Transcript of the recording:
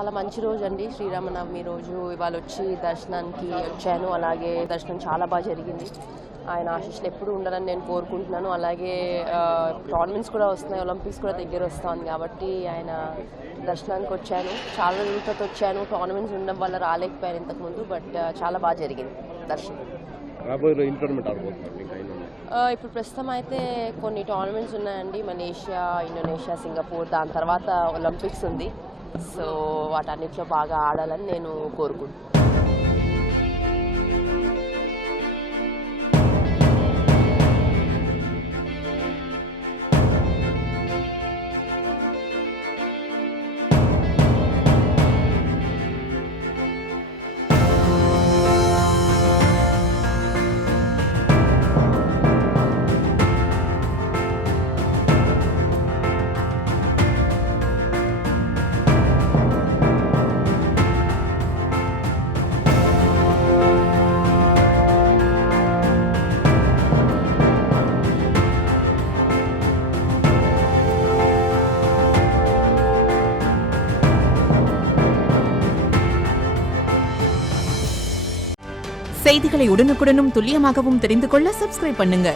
చాలా మంచి రోజు అండి. శ్రీరామనవమి రోజు ఇవాళ వచ్చి దర్శనానికి వచ్చాను. అలాగే దర్శనం చాలా బాగా జరిగింది. ఆయన ఆశీస్సులు ఎప్పుడు ఉండాలని నేను కోరుకుంటున్నాను. అలాగే టోర్నమెంట్స్ కూడా వస్తున్నాయి, ఒలింపిక్స్ కూడా దగ్గర వస్తుంది కాబట్టి ఆయన దర్శనానికి వచ్చాను. చాలా రోజులతో వచ్చాను. టోర్నమెంట్స్ ఉండడం వల్ల రాలేకపోయాను ఇంతకుముందు, బట్ చాలా బాగా జరిగింది దర్శనం. ఇప్పుడు ప్రస్తుతం అయితే కొన్ని టోర్నమెంట్స్ ఉన్నాయండి. మలేషియా, ఇండోనేషియా, సింగపూర్, దాని తర్వాత ఒలింపిక్స్ ఉంది. సో వాటన్నిటిలో బాగా ఆడాలని నేను కోరుకుంటున్నాను. செய்திகளை உடனுக்குடனும் துல்லியமாகவும் தெரிந்து கொள்ள சப்ஸ்கிரைப் பண்ணுங்க.